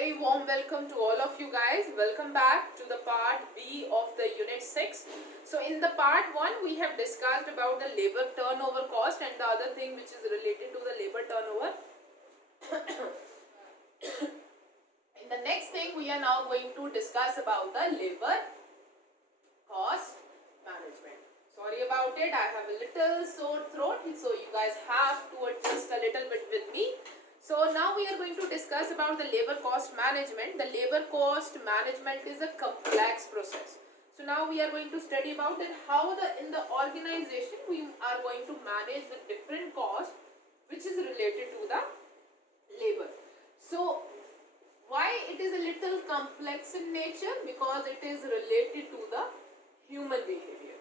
very warm welcome to all of you guys. Welcome back to the part B of the unit 6. So in the part 1 we have discussed about the labor turnover cost and the other thing which is related to the labor turnover. In the next thing we are now going to discuss about the labor cost management. Sorry about it, I have a little sore throat, so you guys have to adjust a little bit with me. So now we are going to discuss about the labor cost management. The labor cost management is a complex process. So now we are going to study about it, how in the organization we are going to manage the different costs which is related to the labor. So why it is a little complex in nature? Because it is related to the human behavior.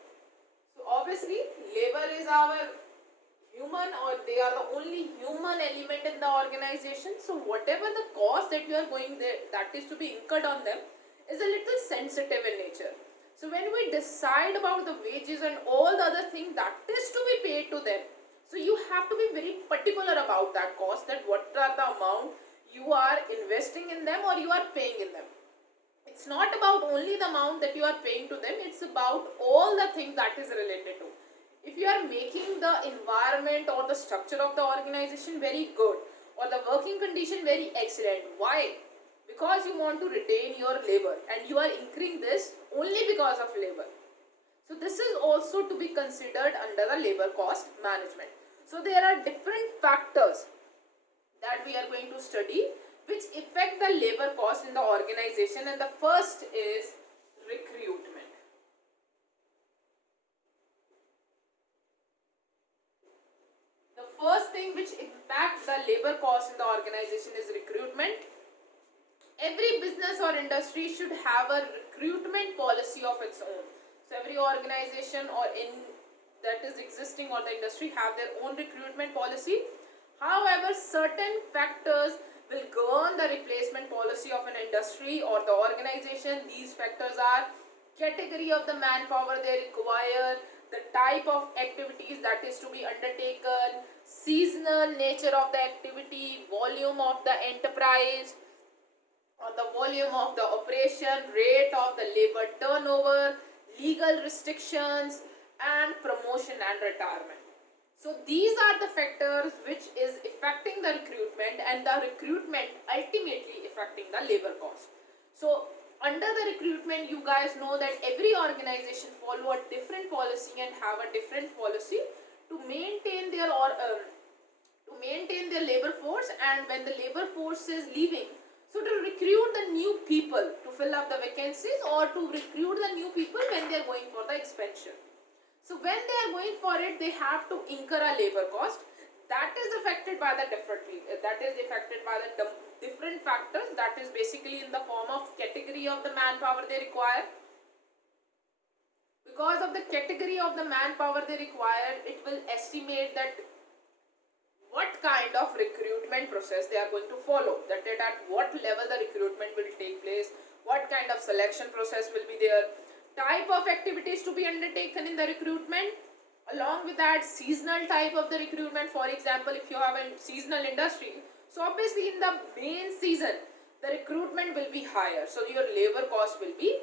So obviously labor is our human, or they are the only human element in the organization. So whatever the cost that you are going there, that is to be incurred on them, is a little sensitive in nature. So when we decide about the wages and all the other things that is to be paid to them, so you have to be very particular about that cost, that what are the amount you are investing in them or you are paying in them. It's not about only the amount that you are paying to them, it's about all the things that is related to. If you are making the environment or the structure of the organization very good, or the working condition very excellent, why? Because you want to retain your labor and you are incurring this only because of labor. So this is also to be considered under the labor cost management. So there are different factors that we are going to study which affect the labor cost in the organization, and the first is recruitment. The first thing which impacts the labor cost in the organization is recruitment. Every business or industry should have a recruitment policy of its own. So every organization or in that is existing or the industry have their own recruitment policy. However, certain factors will govern the replacement policy of an industry or the organization. These factors are category of the manpower they require, the type of activities that is to be undertaken, seasonal nature of the activity, volume of the enterprise, or the volume of the operation, rate of the labor turnover, legal restrictions, and promotion and retirement. So these are the factors which is affecting the recruitment, and the recruitment ultimately affecting the labor cost. So under the recruitment, you guys know that every organization follow a different policy and have a different policy to maintain their labor force, and when the labor force is leaving, so to recruit the new people to fill up the vacancies, or to recruit the new people when they are going for the expansion. So when they are going for it, they have to incur a labor cost that is affected by the different factors, that is basically in the form of category of the manpower they require. Because of the category of the manpower they require, it will estimate that what kind of recruitment process they are going to follow, that at what level the recruitment will take place, what kind of selection process will be there, type of activities to be undertaken in the recruitment, along with that seasonal type of the recruitment. For example, if you have a seasonal industry, so obviously in the main season the recruitment will be higher, so your labor cost will be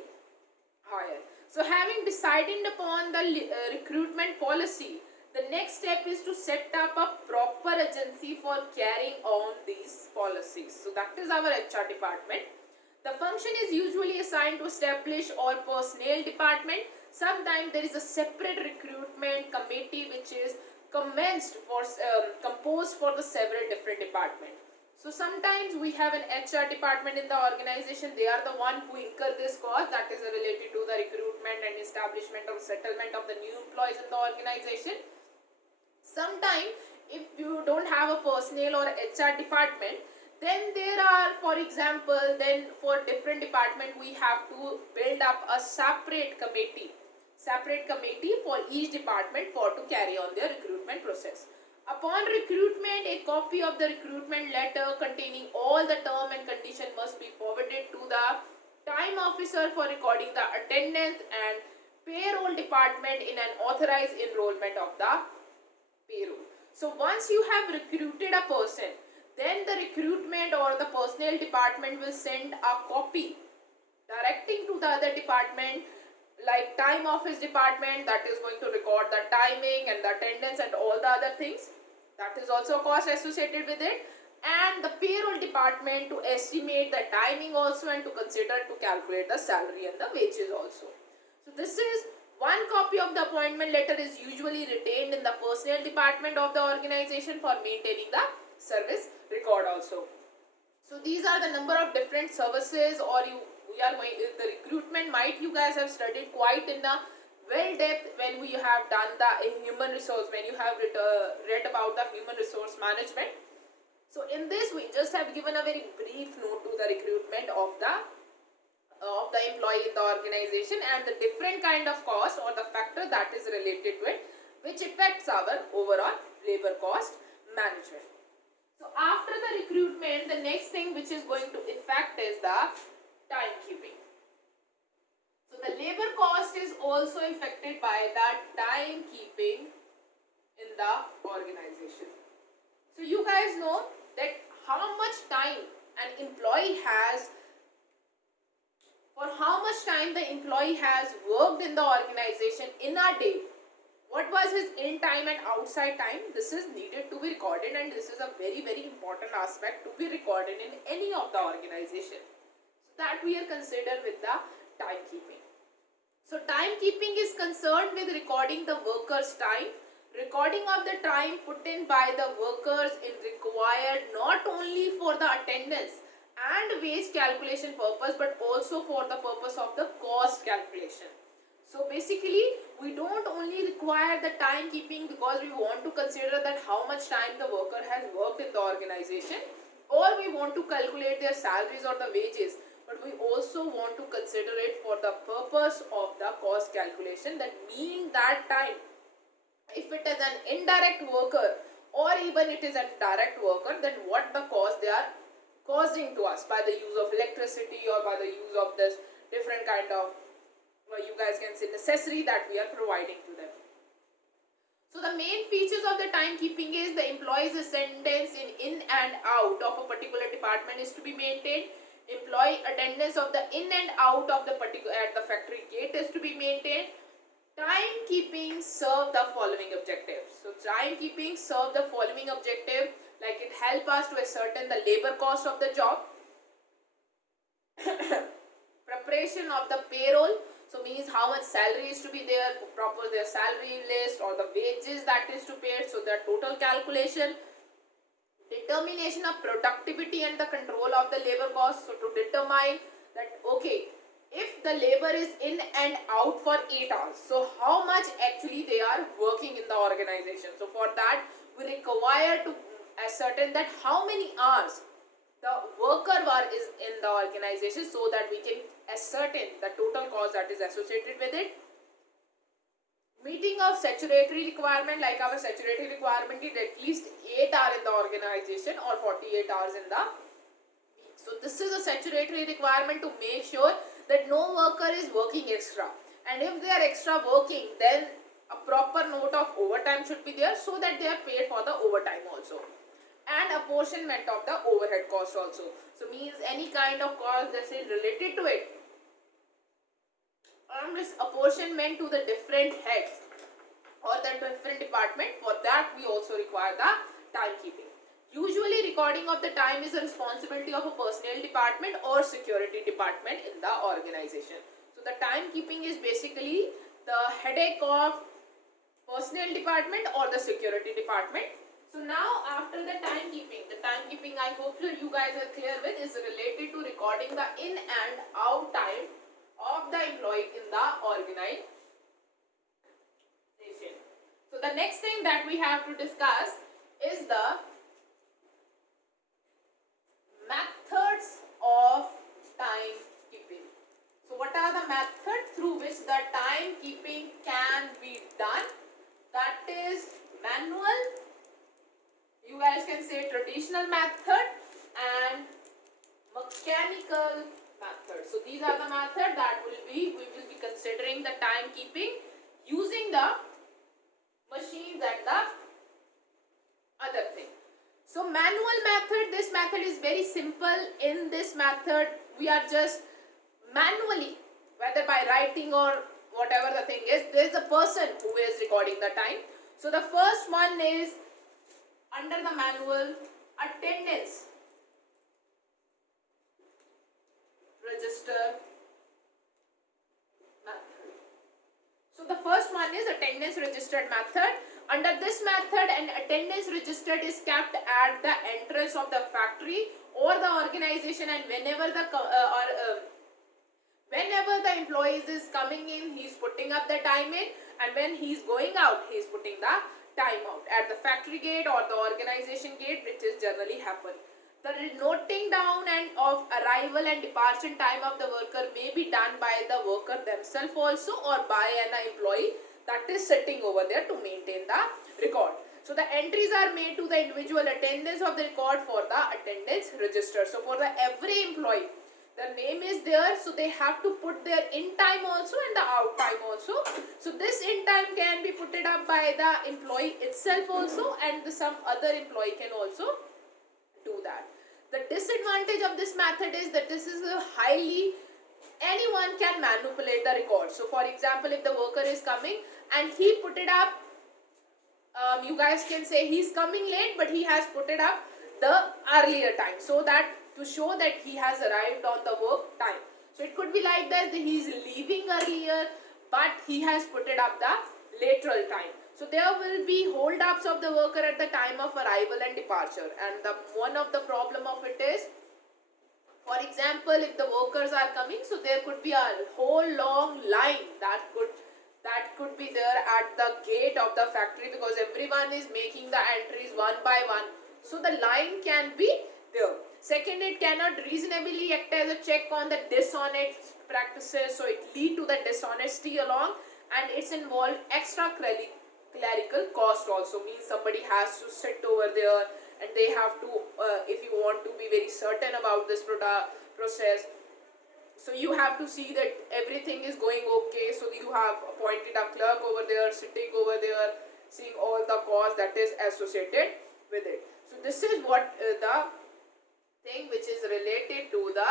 higher. So having decided upon the recruitment policy, the next step is to set up a proper agency for carrying on these policies. So that is our HR department. The function is usually assigned to establish or personnel department. Sometimes there is a separate recruitment committee which is composed for the several different departments. So sometimes we have an HR department in the organization. They are the one who incur this cost that is related to the recruitment and establishment or settlement of the new employees in the organization. Sometimes if you don't have a personnel or HR department, then there are, for example, then for different department we have to build up a separate committee for each department to carry on their recruitment process. Upon recruitment, a copy of the recruitment letter containing all the term and condition must be forwarded to the time officer for recording the attendance and payroll department in an authorized enrollment of the payroll. So once you have recruited a person, then the recruitment or the personnel department will send a copy directing to the other department, like time office department, that is going to record the timing and the attendance and all the other things. That is also a cost associated with it. And the payroll department to estimate the timing also, and to consider to calculate the salary and the wages also. So this is one copy of the appointment letter is usually retained in the personnel department of the organization for maintaining the service record also. So these are the number of different services, or we are going, the recruitment might you guys have studied quite in the well depth when we have done the human resource, when you have read about the human resource management. So in this we just have given a very brief note to the recruitment of the employee in the organization, and the different kind of cost or the factor that is related to it, which affects our overall labor cost management. So after the recruitment, the next thing which is going to affect is the timekeeping. So the labor cost is also affected by the timekeeping in the organization. So you guys know that how much time an employee has, for how much time the employee has worked in the organization in a day. What was his in time and outside time? This is needed to be recorded, and this is a very important aspect to be recorded in any of the organization. So that we are considered with the timekeeping. So timekeeping is concerned with recording the workers' time. Recording of the time put in by the workers is required not only for the attendance and wage calculation purpose, but also for the purpose of the cost calculation. So basically we don't only require the timekeeping because we want to consider that how much time the worker has worked in the organization, or we want to calculate their salaries or the wages, but we also want to consider it for the purpose of the cost calculation. That means that time, if it is an indirect worker or even it is a direct worker, then what the cost they are causing to us by the use of electricity or by the use of this different kind of, you guys can say, necessary that we are providing to them. So the main features of the timekeeping is the employee's attendance in and out of a particular department is to be maintained. Employee attendance of the in and out of the particular at the factory gate is to be maintained. Timekeeping serve the following objectives. So timekeeping serve the following objective, like it help us to ascertain the labor cost of the job, preparation of the payroll, so means how much salary is to be there, proper their salary list or the wages that is to pay, so the total calculation, determination of productivity and the control of the labor cost, so to determine that okay, if the labor is in and out for 8 hours, so how much actually they are working in the organization. So for that we require to ascertain that how many hours the worker is in the organization, so that we can ascertain the total cost that is associated with it. Meeting of statutory requirement, like our statutory requirement is at least 8 hours in the organization or 48 hours in the week. So this is a statutory requirement to make sure that no worker is working extra, and if they are extra working, then a proper note of overtime should be there so that they are paid for the overtime also, and apportionment of the overhead cost also. So means any kind of cost that is related to it, and this apportionment to the different heads or the different department, for that we also require the timekeeping. Usually recording of the time is a responsibility of a personnel department or security department in the organization. So the timekeeping is basically the headache of personnel department or the security department. So now after the timekeeping I hope you guys are clear with, is related to recording the in and out time of the employee in the organization. So the next thing that we have to discuss is the methods of timekeeping. So what are the methods through which the timekeeping can be done? That is manual, you guys can say traditional method, and mechanical method. So these are the methods that we will be considering the timekeeping using the machines and the other thing. So manual method, this method is very simple. In this method, we are just manually, whether by writing or whatever the thing is, there is a person who is recording the time. So the first one is under the manual, attendance register method. So the first one is attendance registered method. Under this method, an attendance registered is kept at the entrance of the factory or the organization, and whenever the employee is coming in, he is putting up the time in, and when he is going out, he is putting the time out. At the factory gate or the organization gate, it is generally happen. The noting down and of arrival and departure time of the worker may be done by the worker themselves also, or by an employee that is sitting over there to maintain the record. So the entries are made to the individual attendance of the record for the attendance register. So for the every employee, the name is there, so they have to put their in time also and the out time also. So this in time can be put it up by the employee itself also, and some other employee can also do that. The disadvantage of this method is that this is a highly, anyone can manipulate the record. So for example, if the worker is coming and he put it up, you guys can say he's coming late, but he has put it up the earlier time, so that to show that he has arrived on the work time. So it could be like that he's leaving earlier, but he has put it up the lateral time. So there will be hold ups of the worker at the time of arrival and departure, and one of the problem of it is, for example, if the workers are coming, so there could be a whole long line that could be there at the gate of the factory, because everyone is making the entries one by one. So the line can be there. Second, it cannot reasonably act as a check on the dishonest practices, so it lead to the dishonesty along, and it's involved extra clerical cost also. Means somebody has to sit over there, and they have to, if you want to be very certain about this process, so you have to see that everything is going okay. So you have appointed a clerk over there, sitting over there, seeing all the cost that is associated with it. So this is what the thing which is related to the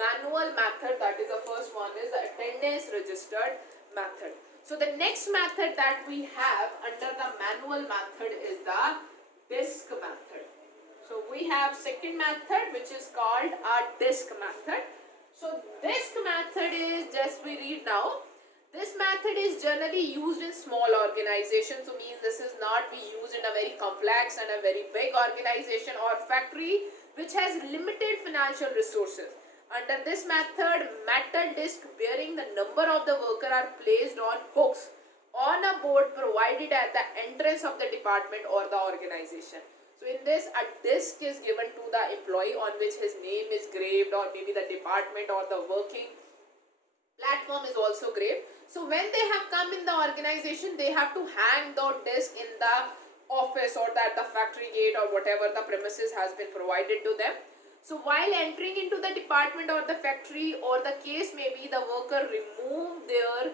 manual method, that is the first one, is the attendance registered method. So the next method that we have under the manual method is the disk method. So we have second method, which is called a disk method. So disk method is, just we read now, this method is generally used in small organizations. So means this is not be used in a very complex and a very big organization or factory which has limited financial resources. Under this method, metal disc bearing the number of the worker are placed on hooks on a board provided at the entrance of the department or the organization. So in this, a disc is given to the employee on which his name is graved, or maybe the department or the working platform is also graved. So when they have come in the organization, they have to hang the disc in the office or that the factory gate or whatever the premises has been provided to them. So while entering into the department or the factory, or the case may be, the worker remove their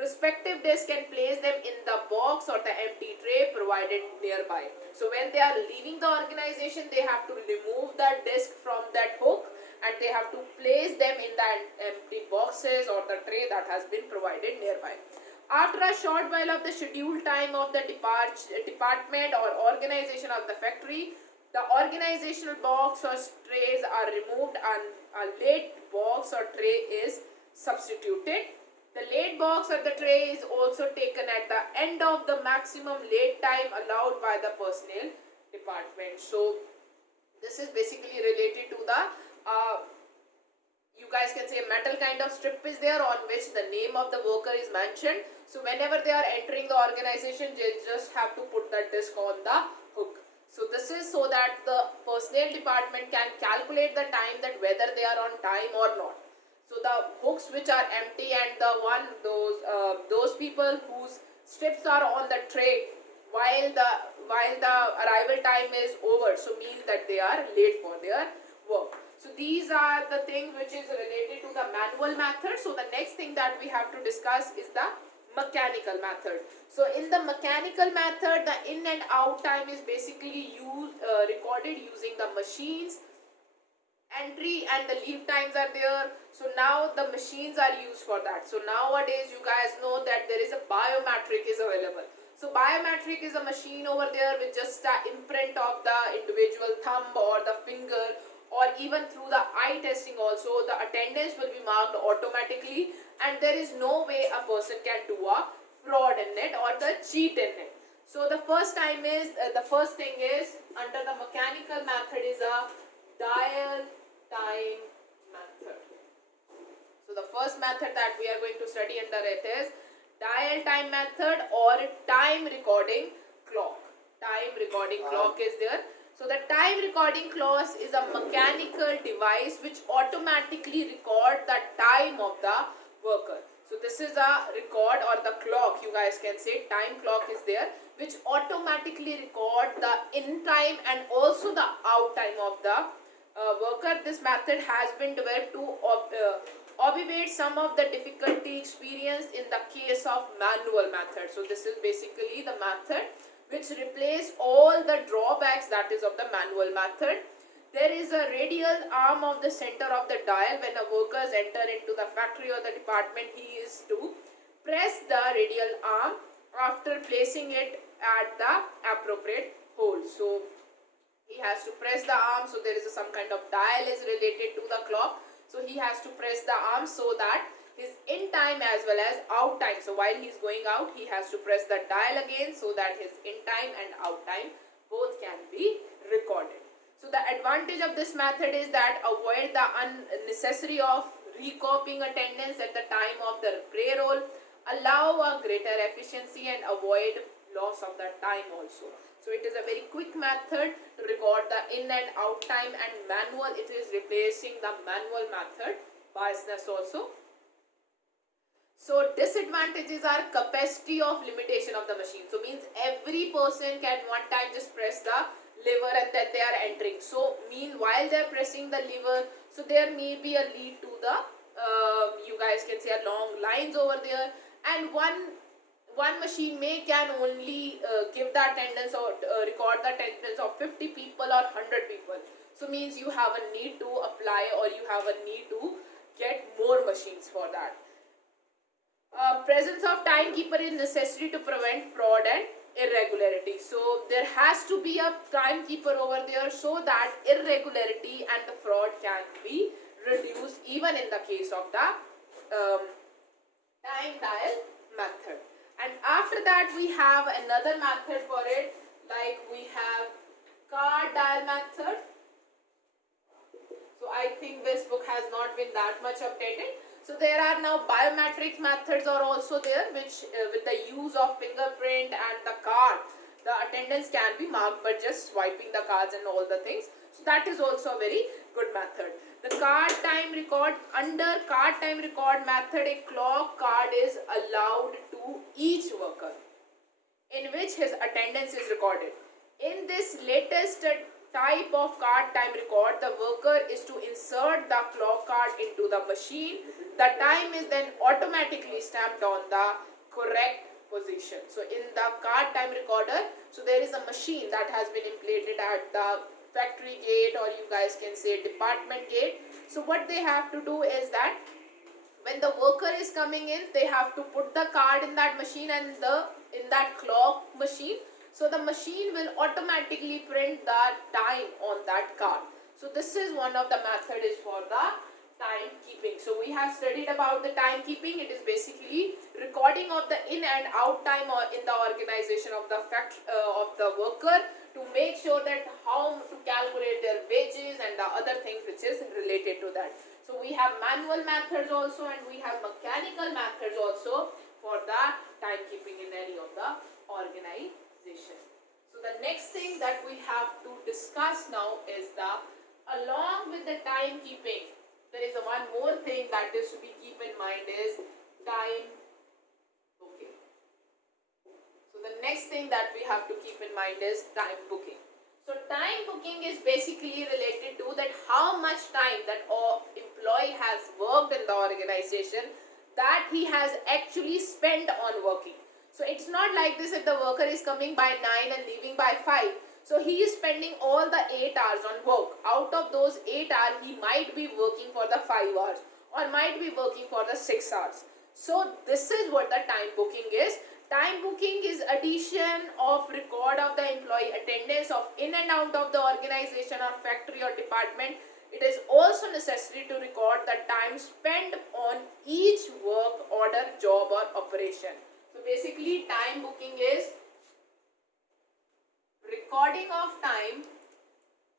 respective disc and place them in the box or the empty tray provided nearby. So when they are leaving the organization, they have to remove the disc from that hook, and they have to place them in the empty boxes or the tray that has been provided nearby. After a short while of the scheduled time of the department or organization of the factory, the organizational box or trays are removed and a late box or tray is substituted. The late box or the tray is also taken at the end of the maximum late time allowed by the personnel department. So this is basically related to the you guys can say metal kind of strip is there on which the name of the worker is mentioned. So whenever they are entering the organization, they just have to put that disc on the hook. So this is so that the personnel department can calculate the time, that whether they are on time or not. So the hooks which are empty and those people whose strips are on the tray while the arrival time is over, so means that they are late for their work. So these are the things which is related to the manual method. So the next thing that we have to discuss is the mechanical method. So in the mechanical method, the in and out time is basically recorded using the machines. Entry and the leave times are there. So now the machines are used for that. So nowadays you guys know that there is a biometric is available. So biometric is a machine over there with just the imprint of the individual thumb or the finger, or even through the eye testing also, the attendance will be marked automatically, and there is no way a person can do a fraud in it or the cheat in it. So the first thing is under the mechanical method is a dial time method. So the first method that we are going to study under it is dial time method or time recording clock. Time recording clock is there. So the time recording clock is a mechanical device which automatically record the time of the worker. So this is a record or the clock, you guys can say time clock is there, which automatically record the in time and also the out time of the worker. This method has been developed to obviate some of the difficulty experienced in the case of manual method. So this is basically the method which replace all the drawbacks that is of the manual method. There is a radial arm of the center of the dial. When a workers enter into the factory or the department, he is to press the radial arm after placing it at the appropriate hole. So he has to press the arm. So there is some kind of dial is related to the clock. So he has to press the arm so that his in time as well as out time. So while he is going out, he has to press the dial again so that his in time and out time both can be recorded. So the advantage of this method is that avoid the unnecessary of recopying attendance at the time of the payroll, allow a greater efficiency and avoid loss of the time also. So it is a very quick method to record the in and out time, and manual, it is replacing the manual method biasness also. So disadvantages are capacity of limitation of the machine. So means every person can one time just press the lever and then they are entering. So meanwhile they are pressing the lever, so there may be a lead to the you guys can say a long lines over there, and one machine can only give the attendance or record the attendance of 50 people or 100 people. So means you have a need to apply or you have a need to get more machines for that. Presence of timekeeper is necessary to prevent fraud and irregularity. So there has to be a timekeeper over there so that irregularity and the fraud can be reduced even in the case of the time dial method. And after that we have another method for it, like we have card dial method. So I think this book has not been that much updated. So there are now biometric methods are also there, which with the use of fingerprint and the card, the attendance can be marked by just swiping the cards and all the things. So that is also a very good method. The card time record, under card time record method, a clock card is allowed to each worker in which his attendance is recorded. In this latest type of card time record, the worker is to insert the clock card into the machine. The time is then automatically stamped on the correct position. So in the card time recorder, so there is a machine that has been implanted at the factory gate, or you guys can say department gate. So what they have to do is that when the worker is coming in, they have to put the card in that machine and in that clock machine. So the machine will automatically print the time on that card. So this is one of the method is for the timekeeping. So we have studied about the timekeeping. It is basically recording of the in and out time or in the organization of the of the worker, to make sure that how to calculate their wages and the other things which is related to that. So we have manual methods also and we have mechanical methods also for the timekeeping in any of the organization. So the next thing that we have to discuss now is along with the timekeeping, there is one more thing that is to be keep in mind is time booking. So the next thing that we have to keep in mind is time booking. So time booking is basically related to that how much time that employee has worked in the organization. that he has actually spent on working. So it's not like this if the worker is coming by 9 and leaving by 5. So he is spending all the 8 hours on work. Out of those 8 hours, he might be working for the 5 hours or might be working for the 6 hours. So this is what the time booking is. Time booking is addition of record of the employee attendance of in and out of the organization or factory or department. It is also necessary to record the time spent on each work, order, job or operation. So basically time booking is recording of time.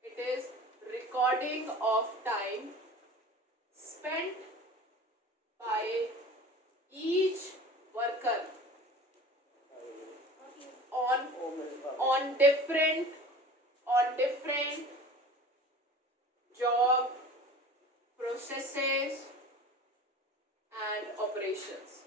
It is recording of time spent by each worker on different job processes and operations.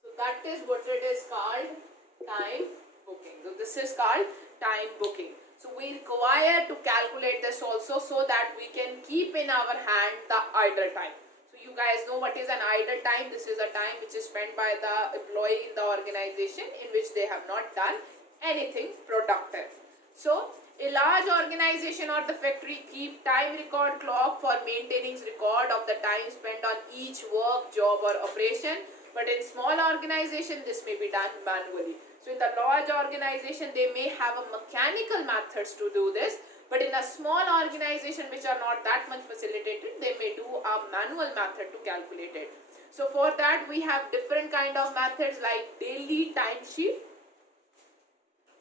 So that is what it is called, time booking. So this is called time booking. So we require to calculate this also so that we can keep in our hand the idle time. So you guys know what is an idle time. This is a time which is spent by the employee in the organization in which they have not done anything productive. So a large organization or the factory keep time record clock for maintaining record of the time spent on each work, job or operation. But in small organization, this may be done manually. So in the large organization, they may have a mechanical methods to do this. But in a small organization which are not that much facilitated, they may do a manual method to calculate it. So for that, we have different kind of methods like daily timesheet.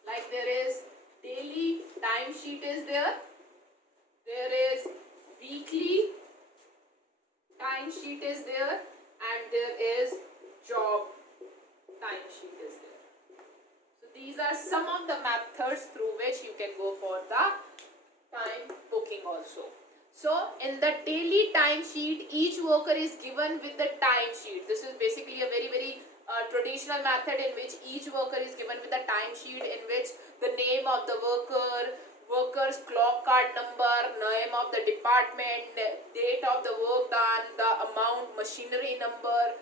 Like there is daily timesheet is there. There is weekly timesheet is there, and there is job timesheet is there. So these are some of the methods through which you can go for the time booking also. So in the daily timesheet, each worker is given with the timesheet. This is basically a very traditional method in which each worker is given with a timesheet in which the name of the worker, worker's clock card number, name of the department, date of the work done, the amount, machinery number,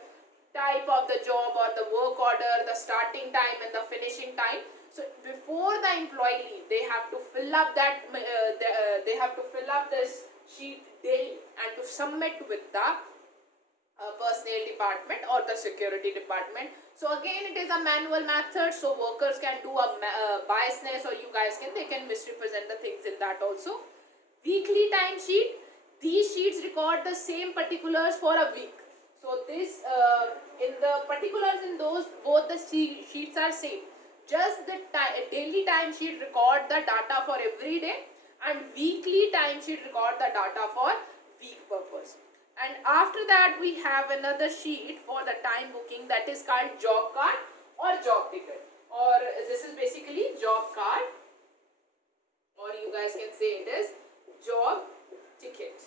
type of the job or the work order, the starting time and the finishing time. So before the employee leave, they have to fill up that they have to fill up this sheet daily and to submit with the personnel department or the security department. So again, it is a manual method, so workers can do a biasness, or you guys they can misrepresent the things in that also. Weekly time sheet, these sheets record the same particulars for a week. So this in the particulars in those, both the sheets are same. Just the daily time sheet record the data for every day, and weekly time sheet record the data for week purpose. And after that, we have another sheet for the time booking, that is called job card or job ticket, or this is basically job card, or you guys can say it is job ticket.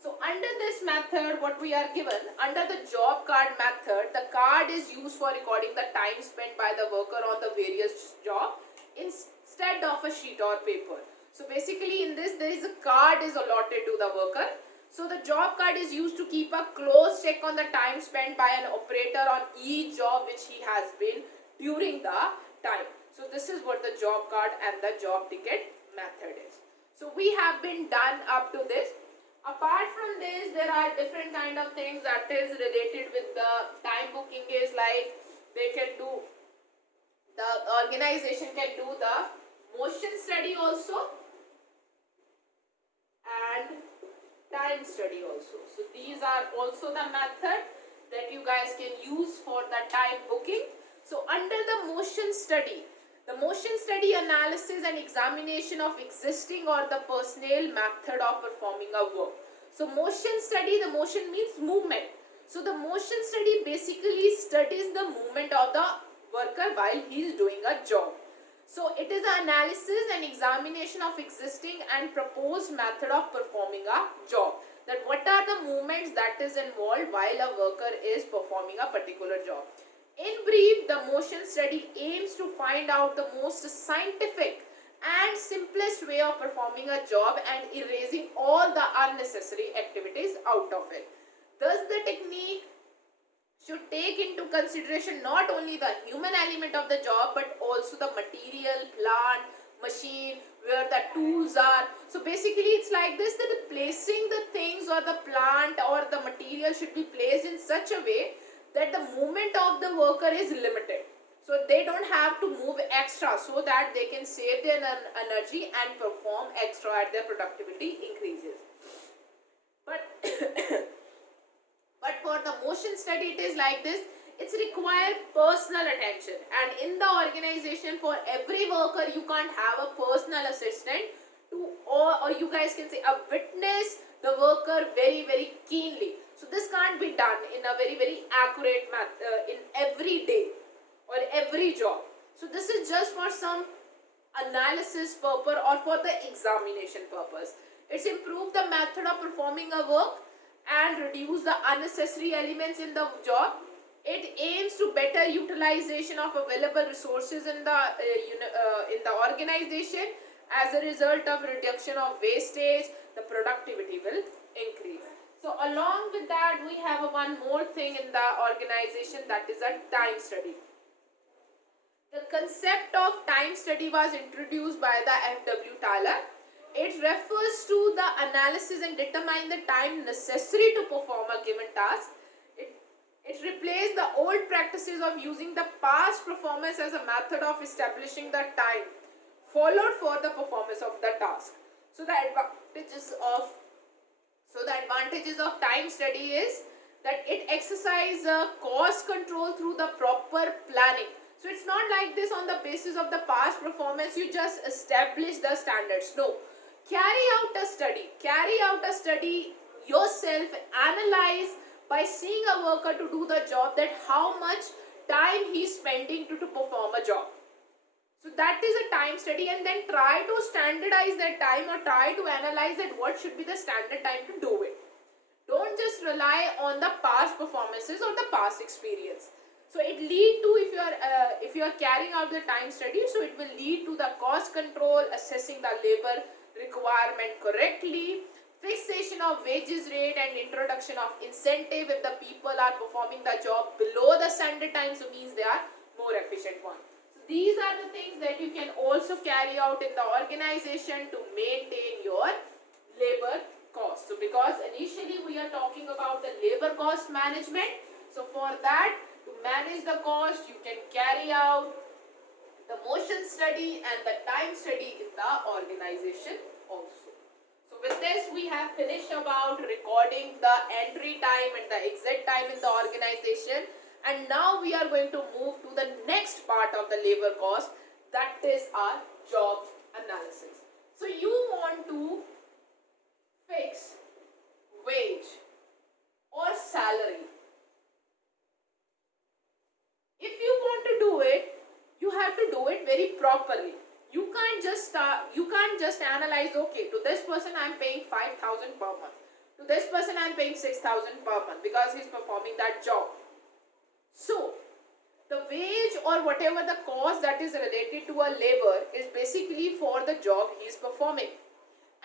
So under this method, what we are given, under the job card method, the card is used for recording the time spent by the worker on the various job instead of a sheet or paper. So basically in this, there is a card is allotted to the worker. So the job card is used to keep a close check on the time spent by an operator on each job which he has been during the time. So this is what the job card and the job ticket method is. So we have been done up to this. Apart from this, there are different kind of things that is related with the time booking, is like they can do, the organization can do the motion study also and time study also. So these are also the method that you guys can use for the time booking. So under the motion study analysis and examination of existing or the personnel method of performing a work. So motion study, the motion means movement. So the motion study basically studies the movement of the worker while he is doing a job. So it is an analysis and examination of existing and proposed method of performing a job. That what are the movements that is involved while a worker is performing a particular job. In brief, the motion study aims to find out the most scientific and simplest way of performing a job and erasing all the unnecessary activities out of it. Thus, the technique should take into consideration not only the human element of the job but also the material, plant, machine, where the tools are. So basically it's like this, that placing the things or the plant or the material should be placed in such a way that the movement of the worker is limited. So they don't have to move extra, so that they can save their energy and perform extra and their productivity increases. But but for the motion study it is like this, it's required personal attention, and in the organization for every worker you can't have a personal assistant to, or you guys can say a witness the worker very very keenly. So this can't be done in a very very accurate in every day or every job. So this is just for some analysis purpose or for the examination purpose. It's improve the method of performing a work and reduce the unnecessary elements in the job. It aims to better utilization of available resources in the organization. As a result of reduction of wastage, the productivity will increase. So along with that, we have one more thing in the organization, that is a time study. The concept of time study was introduced by the F.W. Taylor. It refers to the analysis and determine the time necessary to perform a given task. It replaced the old practices of using the past performance as a method of establishing the time followed for the performance of the task. So the advantages of time study is that it exercises cost control through the proper planning. So it's not like this on the basis of the past performance you just establish the standards. No, carry out a study yourself, analyze by seeing a worker to do the job, that how much time he is spending to perform a job. So that is a time study, and then try to standardize that time or try to analyze that what should be the standard time to do it. Don't just rely on the past performances or the past experience. So it lead to, if you are carrying out the time study, so it will lead to the cost control, assessing the labor requirement correctly, fixation of wages rate, and introduction of incentive if the people are performing the job below the standard time, so means they are more efficient one. So these are the things that you can also carry out in the organization to maintain your labor cost. So because initially we are talking about the labor cost management, so for that, to manage the cost, you can carry out the motion study and the time study in the organization also. So with this, we have finished about recording the entry time and the exit time in the organization. And now we are going to move to the next part of the labor cost, that is our job analysis. So you want to fix wage or salary. If you want to do it, you have to do it very properly. You can't just analyze, okay, to this person I am paying 5,000 per month. To this person I am paying 6,000 per month because he is performing that job. So, the wage or whatever the cost that is related to a labor is basically for the job he is performing.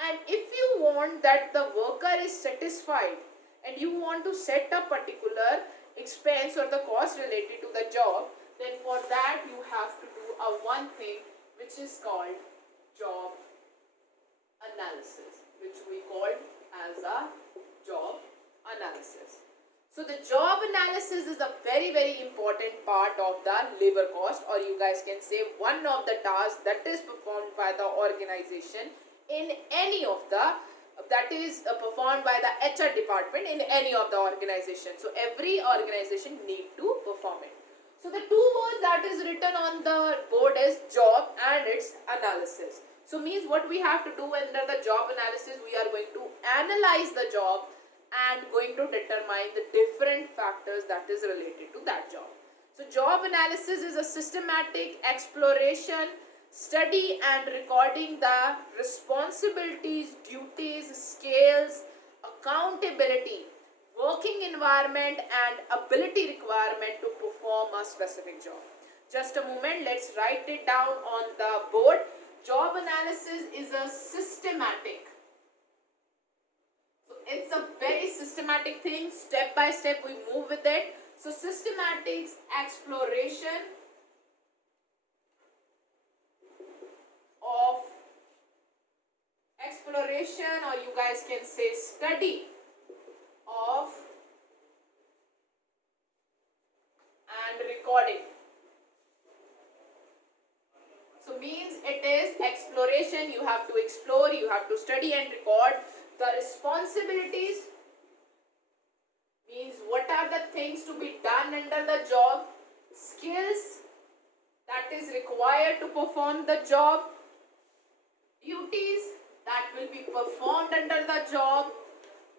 And if you want that the worker is satisfied and you want to set a particular expense or the cost related to the job, then for that you have to do a one thing which is called job analysis, which we called as a job analysis. So the job analysis is a very very important part of the labor cost, or you guys can say one of the tasks that is performed by the organization in any of the performed by the HR department in any of the organization. So every organization need to perform it. So the two words that is written on the board is job and its analysis. So means what we have to do under the job analysis, we are going to analyze the job and going to determine the different factors that is related to that job. So job analysis is a systematic exploration, study and recording the responsibilities, duties, scales, accountability, working environment and ability requirement to perform a specific job. Just a moment, let's write it down on the board. Job analysis is a systematic. So it's a very systematic thing. Step by step we move with it. So systematic exploration of or you guys can say study of and recording. So means it is exploration, you have to explore, you have to study and record. The responsibilities means what are the things to be done under the job, skills that is required to perform the job, duties that will be performed under the job,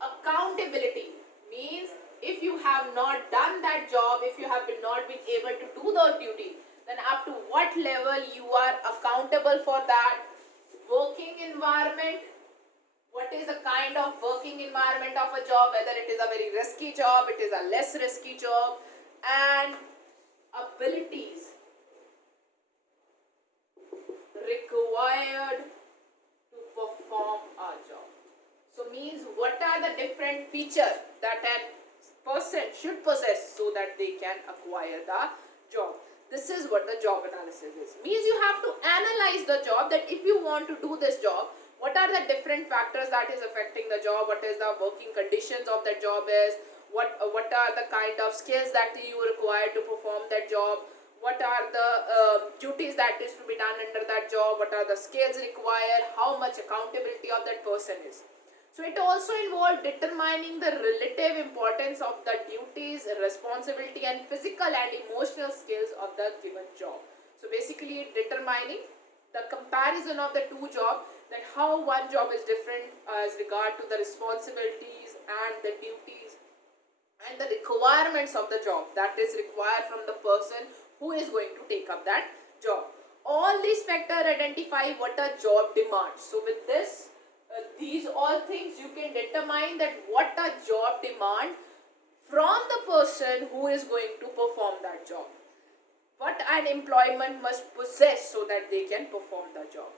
accountability means if you have not done that job, if you have not been able to do the duty, then up to what level you are accountable for that. Working environment, what is the kind of working environment of a job, whether it is a very risky job, it is a less risky job, and abilities required to perform a job. So means what are the different features that a person should possess so that they can acquire the job. This is what the job analysis is. Means you have to analyze the job, that if you want to do this job, what are the different factors that is affecting the job, what is the working conditions of the job is, what are the kind of skills that you require to perform that job, what are the duties that is to be done under that job, what are the skills required, how much accountability of that person is. So it also involves determining the relative importance of the duties, responsibility and physical and emotional skills of the given job. So basically determining the comparison of the two jobs, that how one job is different as regard to the responsibilities and the duties and the requirements of the job that is required from the person who is going to take up that job. All these factors identify what a job demands. So with this, these all things you can determine that what a job demand from the person who is going to perform that job. What an employment must possess so that they can perform the job.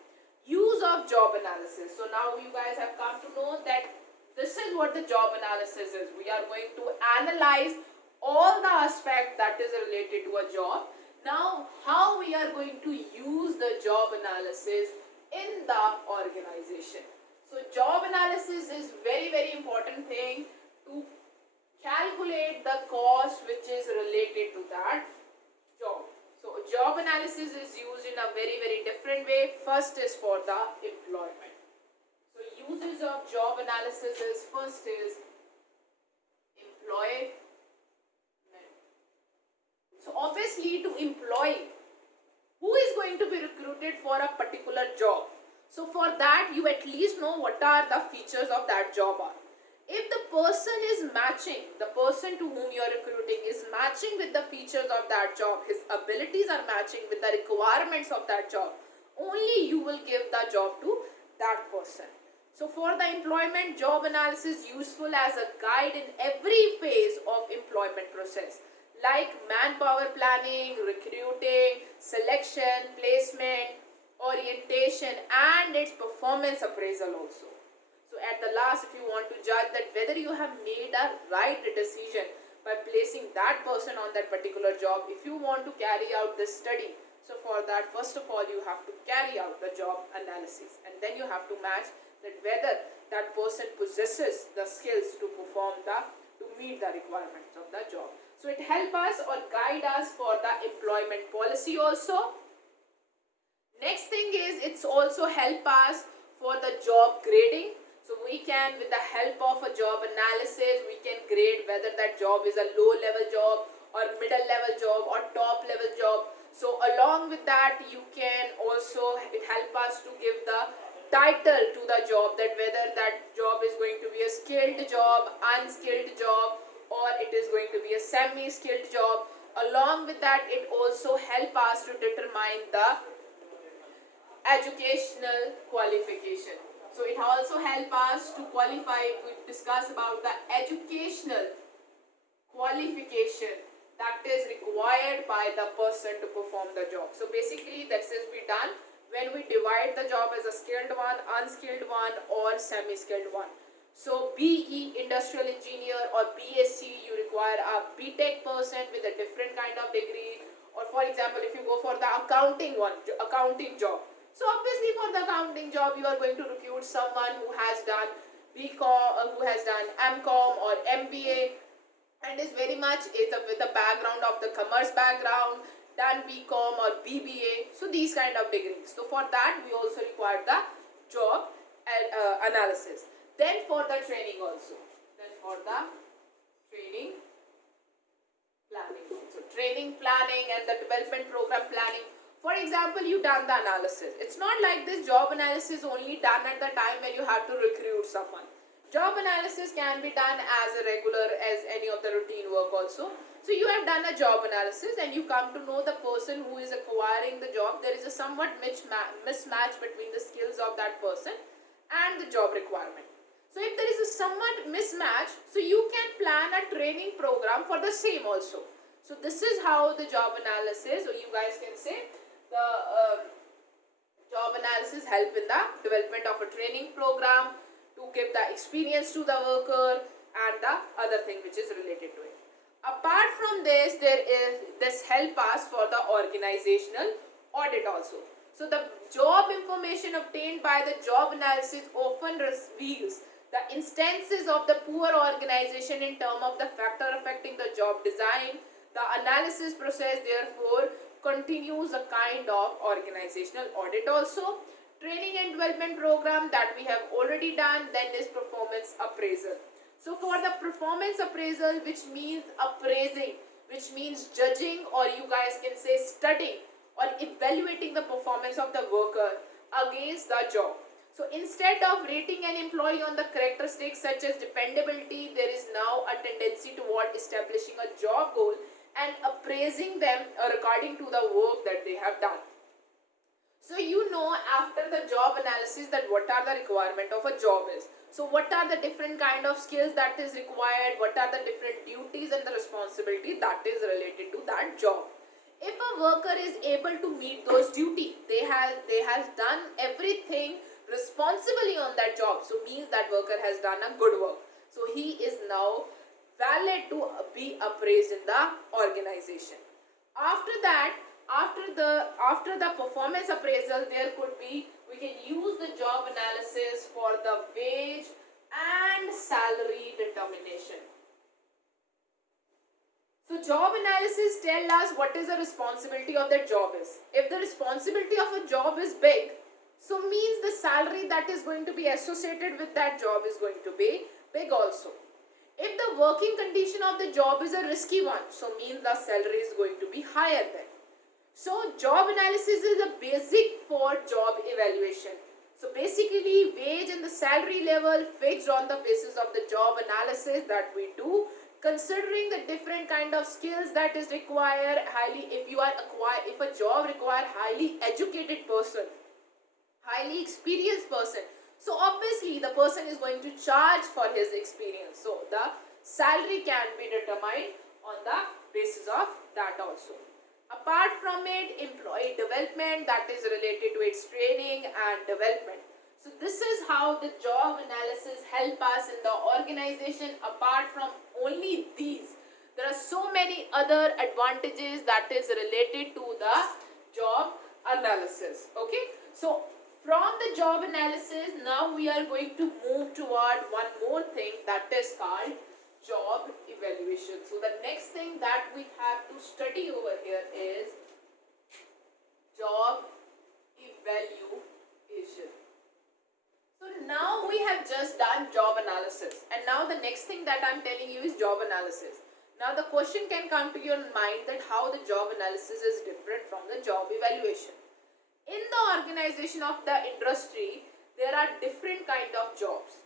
Use of job analysis. So now you guys have come to know that this is what the job analysis is. We are going to analyze all the aspects that is related to a job. Now how we are going to use the job analysis in the organization. So job analysis is very important thing to calculate the cost which is related to that job. So job analysis is used in a very different way. First is for the employment. So uses of job analysis is, first is employment. So obviously to employ, who is going to be recruited for a particular job? So for that you at least know what are the features of that job are. If the person is matching, the person to whom you are recruiting is matching with the features of that job, his abilities are matching with the requirements of that job, only you will give the job to that person. So for the employment, job analysis useful as a guide in every phase of employment process, like manpower planning, recruiting, selection, placement, orientation and its performance appraisal also. So at the last, if you want to judge that whether you have made a right decision by placing that person on that particular job, if you want to carry out this study, so for that first of all you have to carry out the job analysis, and then you have to match that whether that person possesses the skills to meet the requirements of the job. So it helps us or guide us for the employment policy also. Next thing is, it's also help us for the job grading. So we can, with the help of a job analysis, we can grade whether that job is a low level job or middle level job or top level job. So along with that, you can also, it help us to give the title to the job, that whether that job is going to be a skilled job, unskilled job, or it is going to be a semi-skilled job. Along with that, it also help us to determine the educational qualification. So it also help us to qualify, we discuss about the educational qualification that is required by the person to perform the job. So basically that is be done when we divide the job as a skilled one, unskilled one or semi-skilled one. So BE industrial engineer or BSc, you require a BTech person with a different kind of degree. Or for example, if you go for the accounting job. So obviously for the accounting job, you are going to recruit someone who has done BCom, who has done MCom or MBA, and is very much with the background of the commerce background, done BCom or BBA. So these kind of degrees. So for that, we also require the job analysis. Then for the training also. Then for the training planning also. Training planning and the development program planning. For example, you done the analysis. It's not like this job analysis only done at the time when you have to recruit someone. Job analysis can be done as a regular as any of the routine work also. So you have done a job analysis and you come to know the person who is acquiring the job. There is a somewhat mismatch between the skills of that person and the job requirement. So if there is a somewhat mismatch, so you can plan a training program for the same also. So this is how the job analysis, or you guys can say the job analysis help in the development of a training program to give the experience to the worker and the other thing which is related to it. Apart from this, this help us for the organizational audit also. So the job information obtained by the job analysis often reveals the instances of the poor organization in terms of the factor affecting the job design. The analysis process therefore continues a kind of organizational audit also. Training and development program that we have already done. Then is performance appraisal. So for the performance appraisal, which means appraising, which means judging, or you guys can say studying or evaluating the performance of the worker against the job. So instead of rating an employee on the characteristics such as dependability, there is now a tendency toward establishing a job goal and appraising them according to the work that they have done. So you know after the job analysis that what are the requirement of a job is. So what are the different kind of skills that is required, what are the different duties and the responsibility that is related to that job. If a worker is able to meet those duties, they has done everything responsibly on that job, so means that worker has done a good work. So he is now valid to be appraised in the organization. After that, after the performance appraisal, there could be, we can use the job analysis for the wage and salary determination. So job analysis tell us what is the responsibility of that job is. If the responsibility of a job is big, so means the salary that is going to be associated with that job is going to be big also. If the working condition of the job is a risky one, so means the salary is going to be higher then. So job analysis is a basic for job evaluation. So basically wage and the salary level fixed on the basis of the job analysis that we do, considering the different kind of skills that is required. If a job require highly educated person, highly experienced person, so obviously the person is going to charge for his experience. So the salary can be determined on the basis of that also. Apart from it, employee development that is related to its training and development. So this is how the job analysis help us in the organization. Apart from only these, there are so many other advantages that is related to the job analysis. Okay, so from the job analysis, now we are going to move toward one more thing that is called job evaluation. So the next thing that we have to study over here is job evaluation. So now we have just done job analysis, and now the next thing that I'm telling you is job analysis. Now the question can come to your mind that how the job analysis is different from the job evaluation. In the organization of the industry, there are different kind of jobs.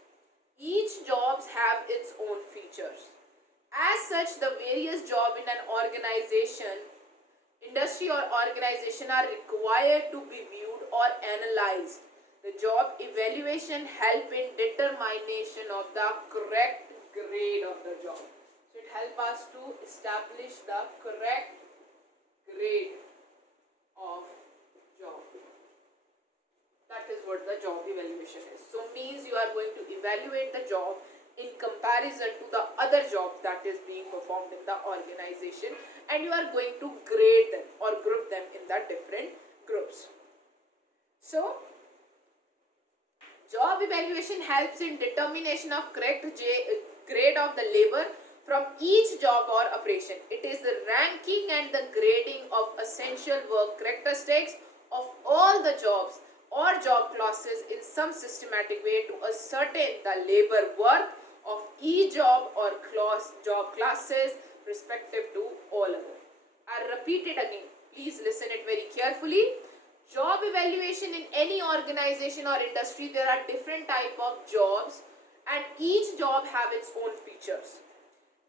Each jobs have its own features. As such, the various jobs in an organization, industry or organization are required to be viewed or analyzed. The job evaluation help in determination of the correct grade of the job. So it helps us to establish the correct grade of job. That is what the job evaluation is. So means you are going to evaluate evaluate the job in comparison to the other jobs that is being performed in the organization, and you are going to grade them or group them in the different groups. So job evaluation helps in determination of correct grade of the labor from each job or operation. It is the ranking and the grading of essential work characteristics of all the jobs or job classes in some systematic way to ascertain the labor worth of each job or job classes respective to all other. I repeat it again. Please listen it very carefully. Job evaluation in any organization or industry, there are different type of jobs and each job have its own features.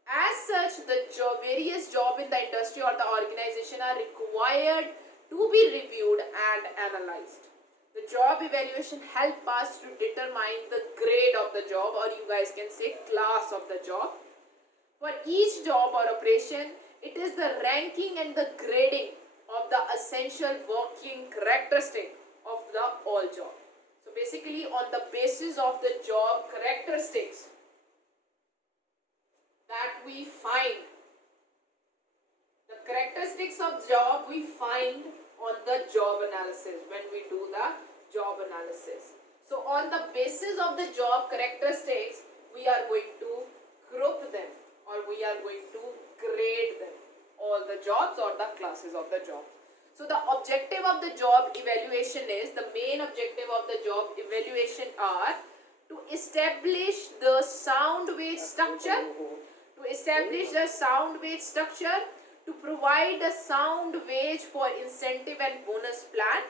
As such, the various job in the industry or the organization are required to be reviewed and analyzed. The job evaluation help us to determine the grade of the job, or you guys can say class of the job. For each job or operation, it is the ranking and the grading of the essential working characteristic of the all job. So basically on the basis of the job characteristics that we find, the characteristics of job we find on the job analysis when we do the job analysis. So on the basis of the job characteristics, we are going to group them or we are going to grade them, all the jobs or the classes of the job. So the objective of the job evaluation is, the main objective of the job evaluation are to establish the sound wage structure, to provide a sound wage for incentive and bonus plan,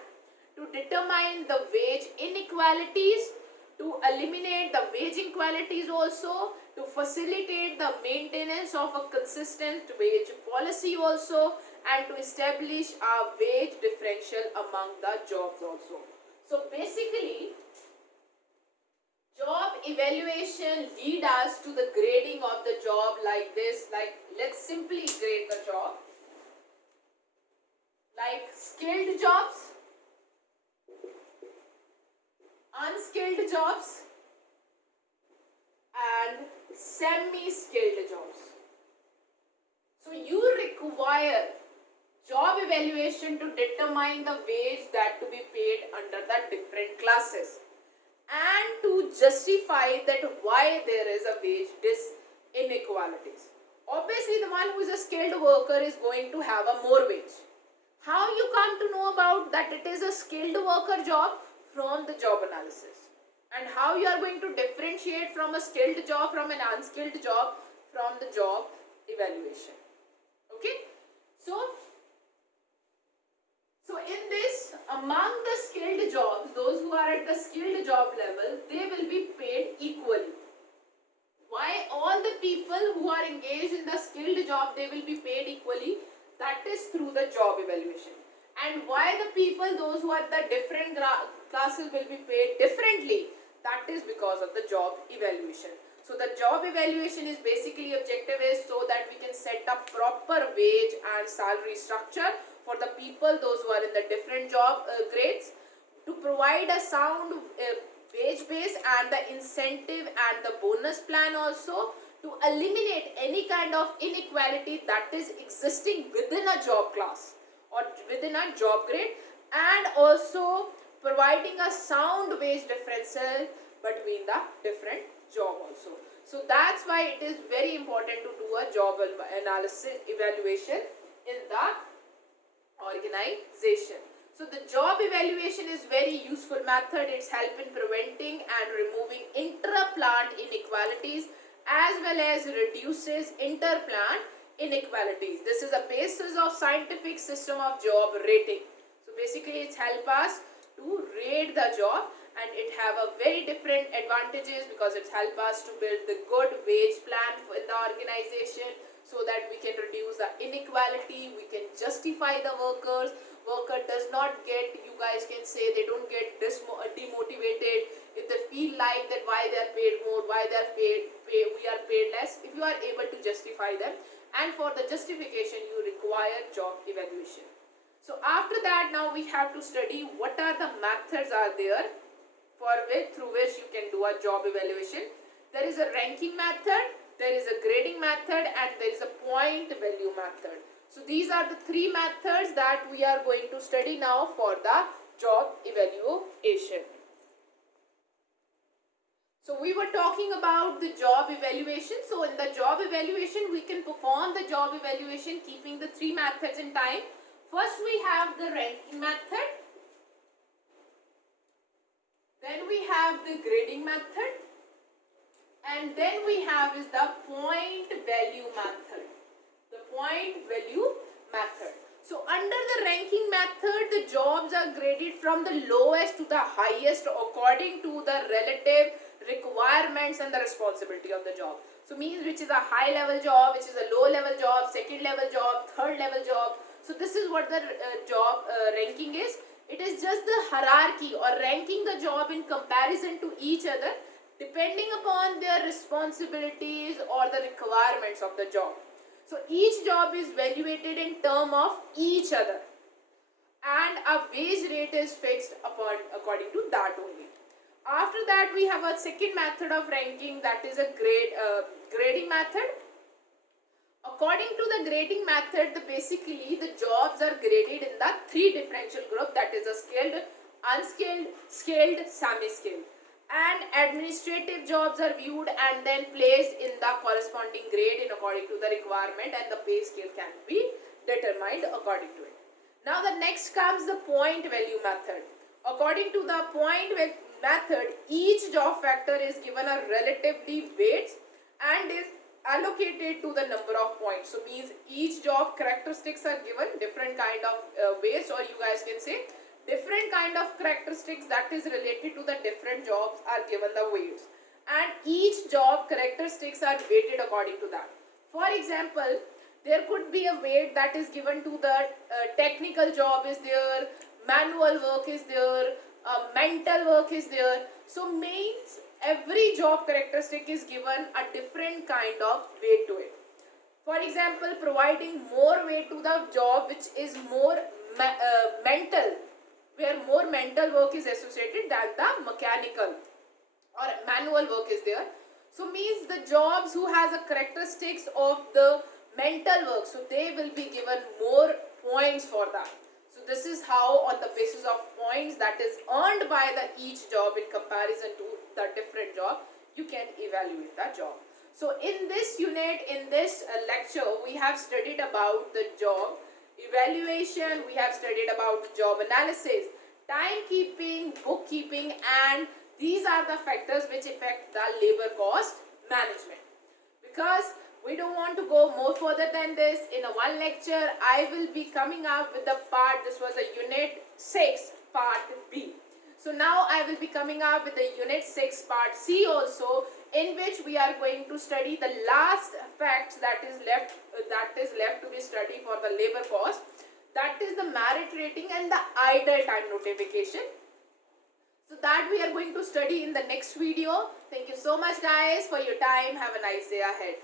to determine the wage inequalities, to eliminate the wage inequalities also, to facilitate the maintenance of a consistent wage policy also, and to establish a wage differential among the jobs also. So basically, job evaluation lead us to the grading of the job like this. Like, let's simply grade the job like skilled jobs, unskilled jobs, and semi-skilled jobs. So you require job evaluation to determine the wage that to be paid under the different classes and to justify that why there is a wage inequalities. Obviously, the one who is a skilled worker is going to have a more wage. How you come to know about that it is a skilled worker job? From the job analysis. And how you are going to differentiate from a skilled job from an unskilled job? From the job evaluation. Okay? So in this, among the skilled jobs, those who are at the skilled job level, they will be paid equally. Why all the people who are engaged in the skilled job, they will be paid equally? That is through the job evaluation. And why the people, those who are the different classes, will be paid differently? That is because of the job evaluation. So the job evaluation is basically objective is so that we can set up proper wage and salary structure for the people, those who are in the different job grades, to provide a sound wage base and the incentive and the bonus plan also, to eliminate any kind of inequality that is existing within a job class or within a job grade, and also providing a sound wage differential between the different job also. So that's why it is very important to do a job analysis evaluation in the organization. So the job evaluation is very useful method. It's help in preventing and removing intra-plant inequalities as well as reduces inter-plant inequalities. This is a basis of scientific system of job rating. So basically it's help us to rate the job, and it have a very different advantages because it help us to build the good wage plan in the organization so that we can reduce the inequality, we can justify the workers. Worker does not get, you guys can say, they don't get demotivated if they feel like that why they are paid more, why they are we are paid less. If you are able to justify them, and for the justification you require job evaluation. So after that, now we have to study what are the methods are there through which you can do a job evaluation. There is a ranking method, there is a grading method, and there is a point value method. So these are the three methods that we are going to study now for the job evaluation. So we were talking about the job evaluation. So in the job evaluation, we can perform the job evaluation keeping the three methods in time. First we have the ranking method. Then we have the grading method. And then we have is the point value method. The point value method. So under the ranking method, the jobs are graded from the lowest to the highest according to the relative requirements and the responsibility of the job. So means which is a high level job, which is a low level job, second level job, third level job. So this is what the job ranking is. It is just the hierarchy or ranking the job in comparison to each other depending upon their responsibilities or the requirements of the job. So each job is evaluated in terms of each other and a wage rate is fixed according to that only. After that we have a second method of ranking, that is a grading method. According to the grading method, basically the jobs are graded in the three differential group, that is a skilled, unskilled, skilled, semi-skilled. And administrative jobs are viewed and then placed in the corresponding grade in according to the requirement, and the pay scale can be determined according to it. Now the next comes the point value method. According to the point value method, each job factor is given a relatively weight and is allocated to the number of points. So means each job characteristics are given different kind of weights, or you guys can say different kind of characteristics that is related to the different jobs are given the weights, and each job characteristics are weighted according to that. For example, there could be a weight that is given to the technical job is there, manual work is there, mental work is there. So means every job characteristic is given a different kind of weight to it. For example, providing more weight to the job which is more mental, where more mental work is associated than the mechanical or manual work is there. So means the jobs who has a characteristics of the mental work, so they will be given more points for that. So this is how on the basis of points that is earned by the each job in comparison to the different job, you can evaluate the job. So in this unit, in this lecture, we have studied about the job evaluation, we have studied about the job analysis, timekeeping, bookkeeping, and these are the factors which affect the labor cost management. Because we don't want to go more further than this, in a one lecture I will be coming up with the part, this was a unit 6 part B. So now I will be coming up with the unit 6 part C also, in which we are going to study the last facts that is left to be studied for the labor cost, that is the merit rating and the idle time notification. So that we are going to study in the next video. Thank you so much guys for your time. Have a nice day ahead.